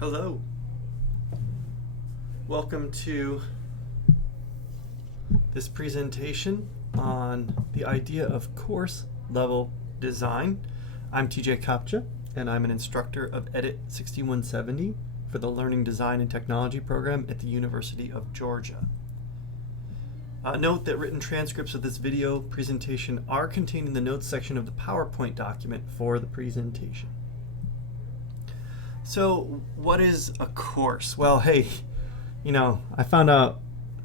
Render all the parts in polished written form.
Hello. Welcome to this presentation on the idea of course level design. I'm TJ Kopcha, and I'm an instructor of Edit 6170 for the Learning Design and Technology program at the University of Georgia. Note that written transcripts of this video presentation are contained in the notes section of the PowerPoint document for the presentation. So, what is a course? Well, hey, I found out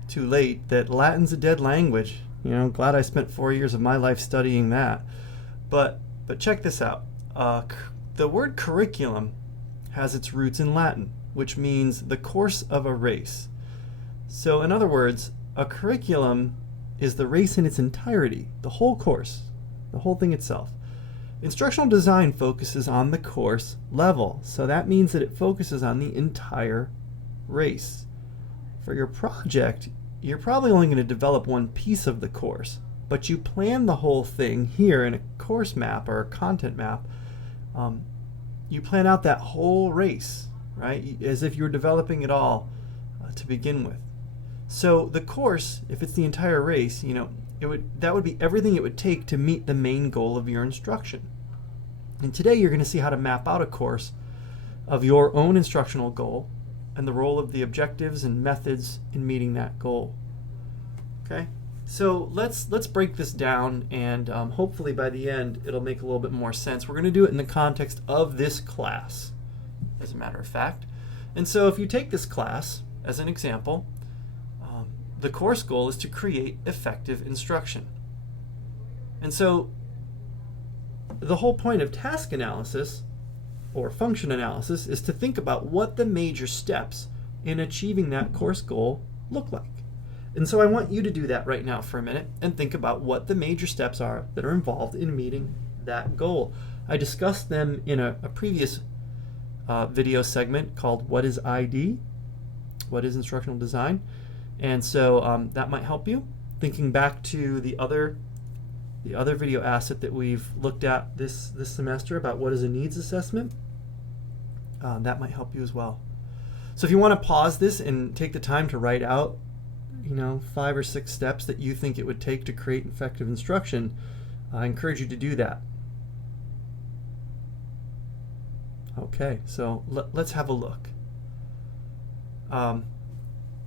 too late that Latin's a dead language. Glad I spent 4 years of my life studying that. But check this out. The word curriculum has its roots in Latin, which means the course of a race. So, in other words, a curriculum is the race in its entirety, the whole course, the whole thing itself. Instructional design focuses on the course level, so that means that it focuses on the entire race. For your project, you're probably only going to develop one piece of the course, but you plan the whole thing here in a course map or a content map. You plan out that whole race, right? As if you were developing it all to begin with. So the course, if it's the entire race, that would be everything it would take to meet the main goal of your instruction. And today you're going to see how to map out a course of your own instructional goal and the role of the objectives and methods in meeting that goal. Okay, so let's break this down, and hopefully by the end it'll make a little bit more sense. We're going to do it in the context of this class, as a matter of fact. And so if you take this class as an example, the course goal is to create effective instruction. And so the whole point of task analysis or function analysis is to think about what the major steps in achieving that course goal look like. And so I want you to do that right now for a minute and think about what the major steps are that are involved in meeting that goal. I discussed them in a previous video segment called What is ID? What is Instructional Design? And so that might help you. Thinking back to the other video asset that we've looked at this semester about what is a needs assessment, that might help you as well. So if you want to pause this and take the time to write out 5 or 6 steps that you think it would take to create effective instruction, I encourage you to do that. Okay, so let's have a look.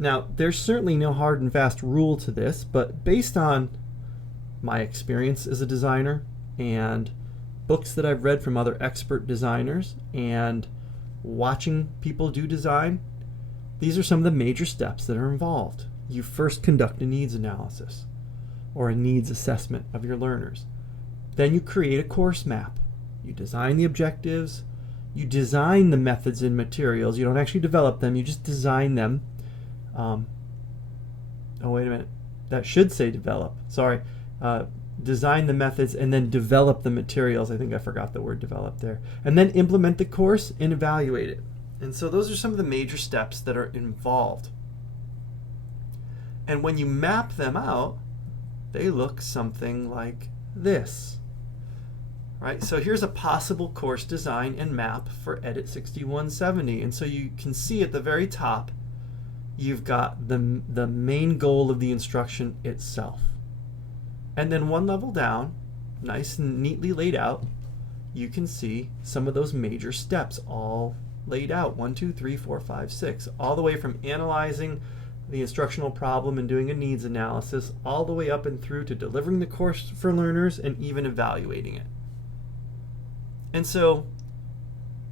Now, there's certainly no hard and fast rule to this, but based on my experience as a designer and books that I've read from other expert designers and watching people do design, these are some of the major steps that are involved. You first conduct a needs analysis or a needs assessment of your learners. Then you create a course map. You design the objectives. You design the methods and materials. You don't actually develop them, you just design them. Oh, wait a minute. That should say develop. Sorry. Design the methods and then develop the materials. I think I forgot the word develop there. And then implement the course and evaluate it. And so those are some of the major steps that are involved. And when you map them out, they look something like this. Right? So here's a possible course design and map for Edit 6170. And so you can see at the very top, you've got the main goal of the instruction itself. And then one level down, nice and neatly laid out, you can see some of those major steps all laid out. 1, 2, 3, 4, 5, 6. All the way from analyzing the instructional problem and doing a needs analysis, all the way up and through to delivering the course for learners and even evaluating it. And so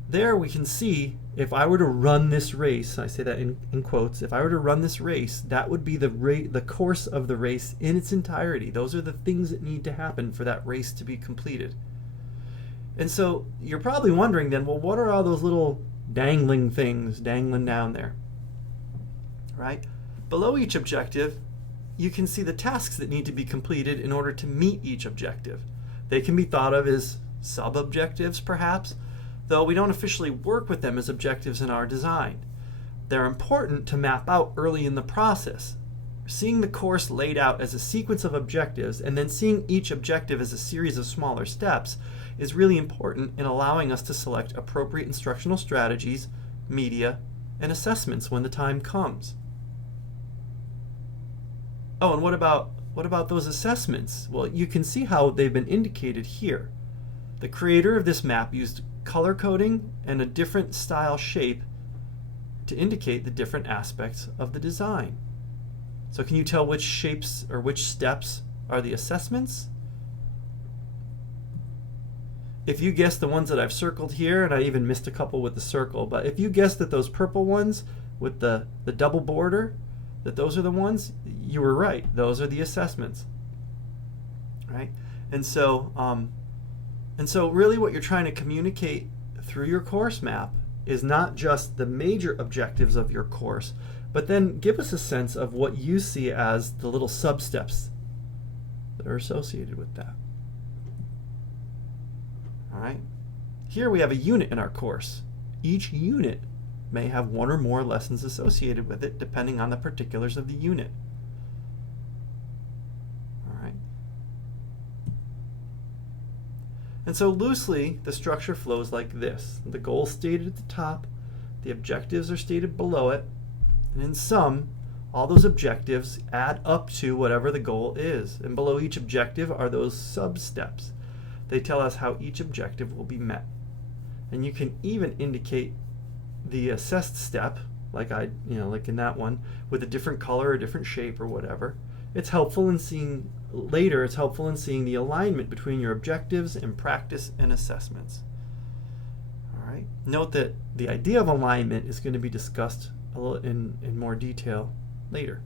there we can see, if I were to run this race, I say that in quotes, if I were to run this race, that would be the course of the race in its entirety. Those are the things that need to happen for that race to be completed. And so you're probably wondering then, well, what are all those little dangling things dangling down there? Right? Below each objective, you can see the tasks that need to be completed in order to meet each objective. They can be thought of as sub-objectives, perhaps, though we don't officially work with them as objectives in our design. They're important to map out early in the process. Seeing the course laid out as a sequence of objectives and then seeing each objective as a series of smaller steps is really important in allowing us to select appropriate instructional strategies media, and assessments when the time comes. Oh, and what about those assessments? Well, you can see how they've been indicated here. The creator of this map used color coding and a different style shape to indicate the different aspects of the design. So can you tell which shapes or which steps are the assessments? If you guess the ones that I've circled here, and I even missed a couple with the circle, but if you guess that those purple ones with the double border, that those are the ones, you were right. Those are the assessments, right? And so really what you're trying to communicate through your course map is not just the major objectives of your course, but then give us a sense of what you see as the little sub-steps that are associated with that. All right. Here we have a unit in our course. Each unit may have one or more lessons associated with it, depending on the particulars of the unit. All right. And so loosely, the structure flows like this. The goal is stated at the top, the objectives are stated below it, and in sum, all those objectives add up to whatever the goal is. And below each objective are those sub-steps. They tell us how each objective will be met. And you can even indicate the assessed step, like like in that one, with a different color or different shape or whatever. It's helpful in seeing the alignment between your objectives and practice and assessments. All right. Note that the idea of alignment is going to be discussed a little in more detail later.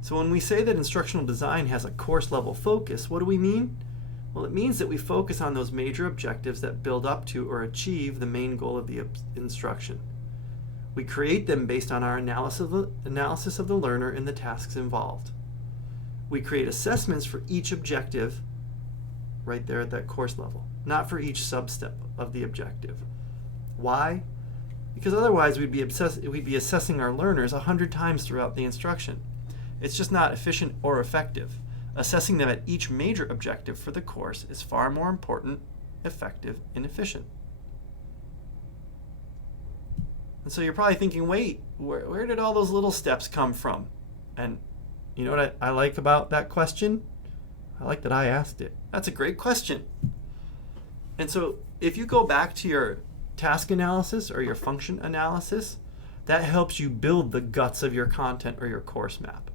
So when we say that instructional design has a course level focus, what do we mean? Well, it means that we focus on those major objectives that build up to or achieve the main goal of the instruction. We create them based on our analysis of the learner and the tasks involved. We create assessments for each objective right there at that course level, not for each sub-step of the objective. Why? Because otherwise we'd be assessing our learners 100 times throughout the instruction. It's just not efficient or effective. Assessing them at each major objective for the course is far more important, effective, and efficient. And so you're probably thinking, wait, where did all those little steps come from? And you know what I like about that question? I like that I asked it. That's a great question. And so if you go back to your task analysis or your function analysis, that helps you build the guts of your content or your course map.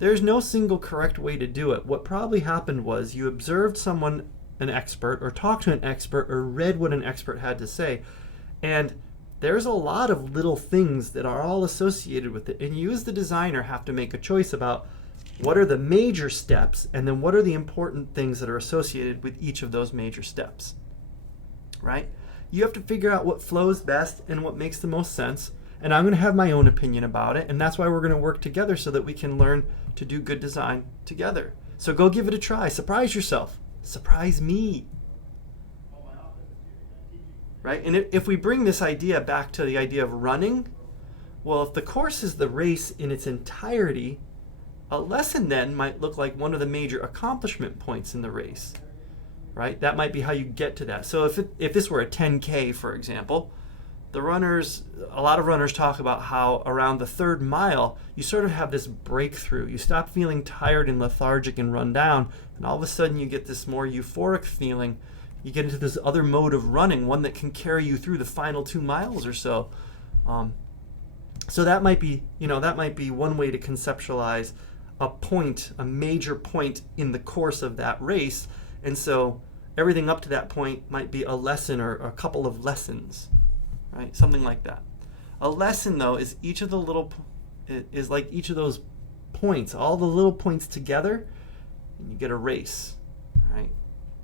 There's no single correct way to do it. What probably happened was you observed someone, an expert, or talked to an expert, or read what an expert had to say, and there's a lot of little things that are all associated with it, and you as the designer have to make a choice about what are the major steps, and then what are the important things that are associated with each of those major steps, right? You have to figure out what flows best and what makes the most sense, and I'm going to have my own opinion about it, and that's why we're going to work together so that we can learn to do good design together. So go give it a try. Surprise yourself. Surprise me. Right? And if we bring this idea back to the idea of running, well, if the course is the race in its entirety, a lesson then might look like one of the major accomplishment points in the race. Right? That might be how you get to that. So if this were a 10K, for example, a lot of runners talk about how around the third mile, you sort of have this breakthrough. You stop feeling tired and lethargic and run down, and all of a sudden you get this more euphoric feeling. You get into this other mode of running, one that can carry you through the final 2 miles or so. So that might be one way to conceptualize a major point in the course of that race. And so everything up to that point might be a lesson or a couple of lessons. Right? Something like that. A lesson, though, is like each of those points, all the little points together, and you get a race. Right?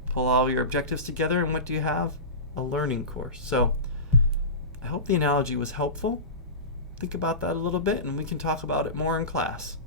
Pull all your objectives together, and what do you have? A learning course. So I hope the analogy was helpful. Think about that a little bit, and we can talk about it more in class.